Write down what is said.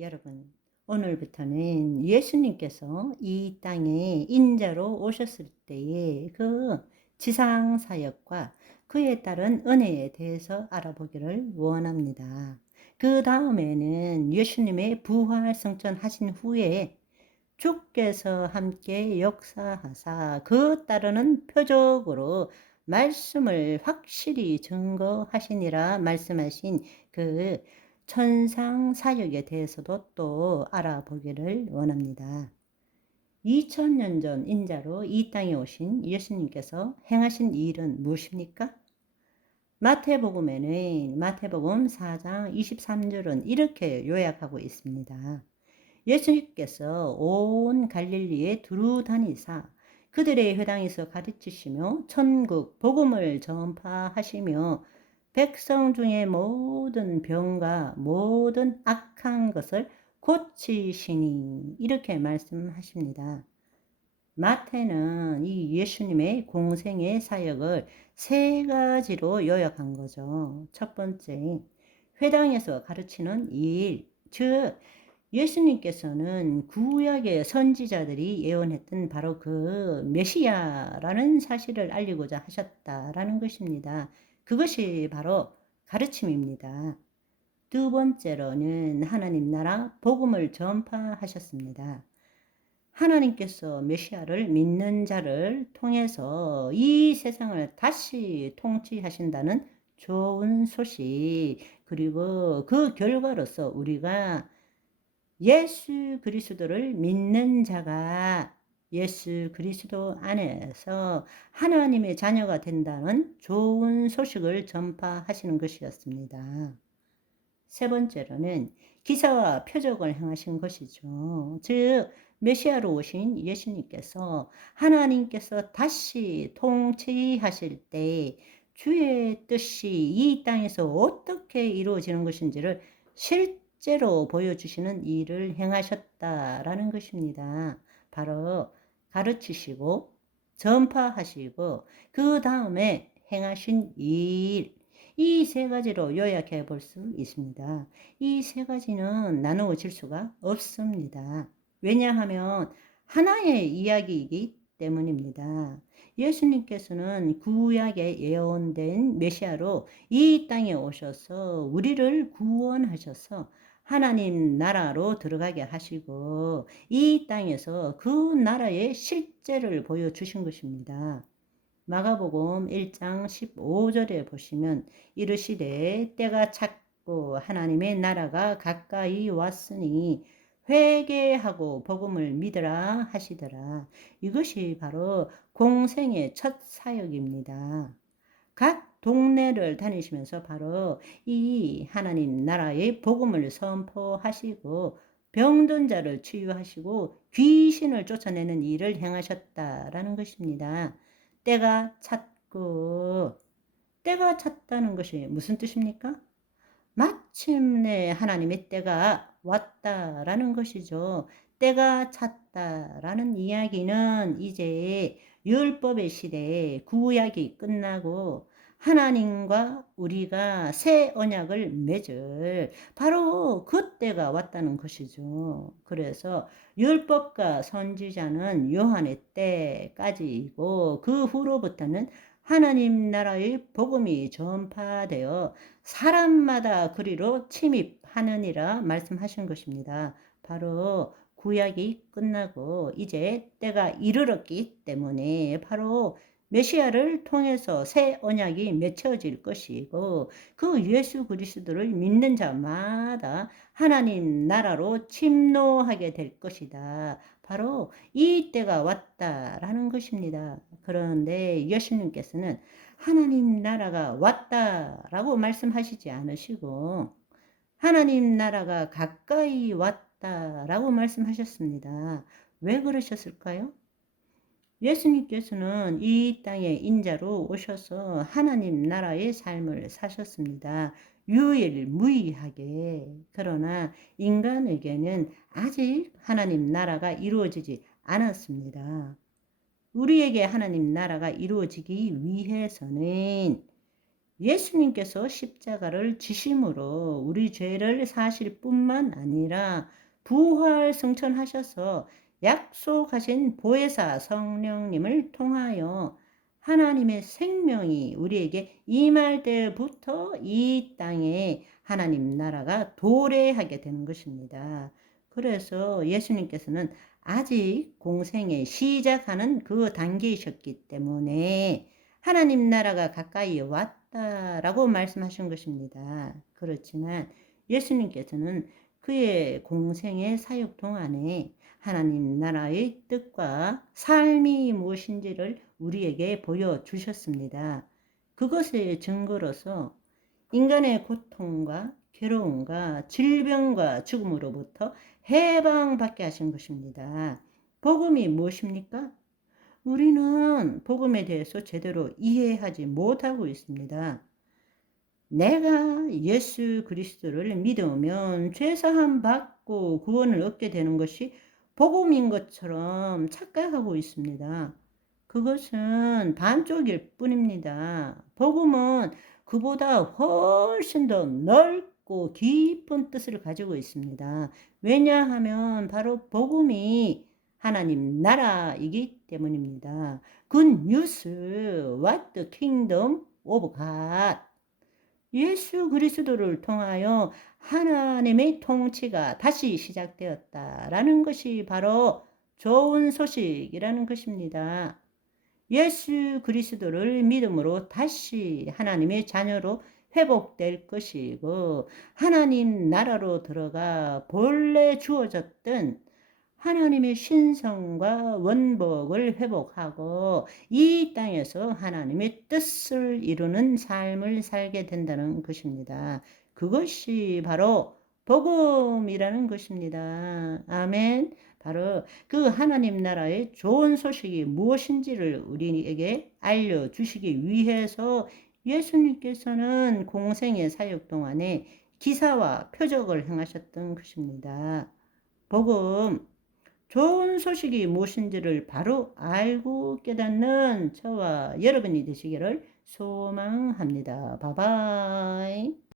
여러분, 오늘부터는 예수님께서 이 땅에 인자로 오셨을 때의 그 지상 사역과 그에 따른 은혜에 대해서 알아보기를 원합니다. 그 다음에는 예수님의 부활 승천하신 후에 주께서 함께 역사하사 그 따르는 표적으로 말씀을 확실히 증거하시니라 말씀하신 그 천상 사역에 대해서도 또 알아보기를 원합니다. 2000년 전 인자로 이 땅에 오신 예수님께서 행하신 일은 무엇입니까? 마태복음 4장 23절은 이렇게 요약하고 있습니다. 예수님께서 온 갈릴리에 두루 다니사 그들의 회당에서 가르치시며 천국 복음을 전파하시며 백성 중에 모든 병과 모든 악한 것을 고치시니 이렇게 말씀하십니다. 마태는 이 예수님의 공생의 사역을 세 가지로 요약한 거죠. 첫 번째, 회당에서 가르치는 일, 즉 예수님께서는 구약의 선지자들이 예언했던 바로 그 메시아라는 사실을 알리고자 하셨다라는 것입니다. 그것이 바로 가르침입니다. 두 번째로는 하나님 나라 복음을 전파하셨습니다. 하나님께서 메시아를 믿는 자를 통해서 이 세상을 다시 통치하신다는 좋은 소식, 그리고 그 결과로서 우리가 예수 그리스도를 믿는 자가 예수 그리스도 안에서 하나님의 자녀가 된다는 좋은 소식을 전파하시는 것이었습니다. 세 번째로는 기사와 표적을 행하신 것이죠. 즉 메시아로 오신 예수님께서 하나님께서 다시 통치하실 때 주의 뜻이 이 땅에서 어떻게 이루어지는 것인지를 실제로 보여주시는 일을 행하셨다라는 것입니다. 바로 가르치시고 전파하시고 그 다음에 행하신 일, 이 세 가지로 요약해 볼 수 있습니다. 이 세 가지는 나누어질 수가 없습니다. 왜냐하면 하나의 이야기이기 때문입니다. 예수님께서는 구약에 예언된 메시아로 이 땅에 오셔서 우리를 구원하셔서 하나님 나라로 들어가게 하시고 이 땅에서 그 나라의 실제를 보여주신 것입니다. 마가복음 1장 15절에 보시면 이르시되 때가 찼고 하나님의 나라가 가까이 왔으니 회개하고 복음을 믿으라 하시더라. 이것이 바로 공생의 첫 사역입니다. 각 동네를 다니시면서 바로 이 하나님 나라의 복음을 선포하시고 병든 자를 치유하시고 귀신을 쫓아내는 일을 행하셨다라는 것입니다. 때가 찼고, 때가 찼다는 것이 무슨 뜻입니까? 마침내 하나님의 때가 왔다라는 것이죠. 때가 찼다라는 이야기는 이제 율법의 시대에 구약이 끝나고 하나님과 우리가 새 언약을 맺을 바로 그때가 왔다는 것이죠. 그래서 율법과 선지자는 요한의 때까지이고 그 후로부터는 하나님 나라의 복음이 전파되어 사람마다 그리로 침입하느니라 말씀하신 것입니다. 바로 구약이 끝나고 이제 때가 이르렀기 때문에 바로 메시아를 통해서 새 언약이 맺혀질 것이고 그 예수 그리스도를 믿는 자마다 하나님 나라로 침노하게 될 것이다. 바로 이 때가 왔다라는 것입니다. 그런데 예수님께서는 하나님 나라가 왔다라고 말씀하시지 않으시고 하나님 나라가 가까이 왔다라고 말씀하셨습니다. 왜 그러셨을까요? 예수님께서는 이 땅에 인자로 오셔서 하나님 나라의 삶을 사셨습니다. 유일무이하게. 그러나 인간에게는 아직 하나님 나라가 이루어지지 않았습니다. 우리에게 하나님 나라가 이루어지기 위해서는 예수님께서 십자가를 지심으로 우리 죄를 사실 뿐만 아니라 부활 승천하셔서 약속하신 보혜사 성령님을 통하여 하나님의 생명이 우리에게 임할 때부터 이 땅에 하나님 나라가 도래하게 되는 것입니다. 그래서 예수님께서는 아직 공생에 시작하는 그 단계이셨기 때문에 하나님 나라가 가까이 왔다라고 말씀하신 것입니다. 그렇지만 예수님께서는 그의 공생의 사역 동안에 하나님 나라의 뜻과 삶이 무엇인지를 우리에게 보여주셨습니다. 그것의 증거로서 인간의 고통과 괴로움과 질병과 죽음으로부터 해방받게 하신 것입니다. 복음이 무엇입니까? 우리는 복음에 대해서 제대로 이해하지 못하고 있습니다. 내가 예수 그리스도를 믿으면 죄사함 받고 구원을 얻게 되는 것이 복음인 것처럼 착각하고 있습니다. 그것은 반쪽일 뿐입니다. 복음은 그보다 훨씬 더 넓고 깊은 뜻을 가지고 있습니다. 왜냐하면 바로 복음이 하나님 나라이기 때문입니다. Good news, what the kingdom of God. 예수 그리스도를 통하여 하나님의 통치가 다시 시작되었다라는 것이 바로 좋은 소식이라는 것입니다. 예수 그리스도를 믿음으로 다시 하나님의 자녀로 회복될 것이고 하나님 나라로 들어가 본래 주어졌던 하나님의 신성과 원복을 회복하고 이 땅에서 하나님의 뜻을 이루는 삶을 살게 된다는 것입니다. 그것이 바로 복음이라는 것입니다. 아멘. 바로 그 하나님 나라의 좋은 소식이 무엇인지를 우리에게 알려주시기 위해서 예수님께서는 공생의 사역 동안에 기사와 표적을 행하셨던 것입니다. 복음, 좋은 소식이 무엇인지를 바로 알고 깨닫는 저와 여러분이 되시기를 소망합니다. 바이바이.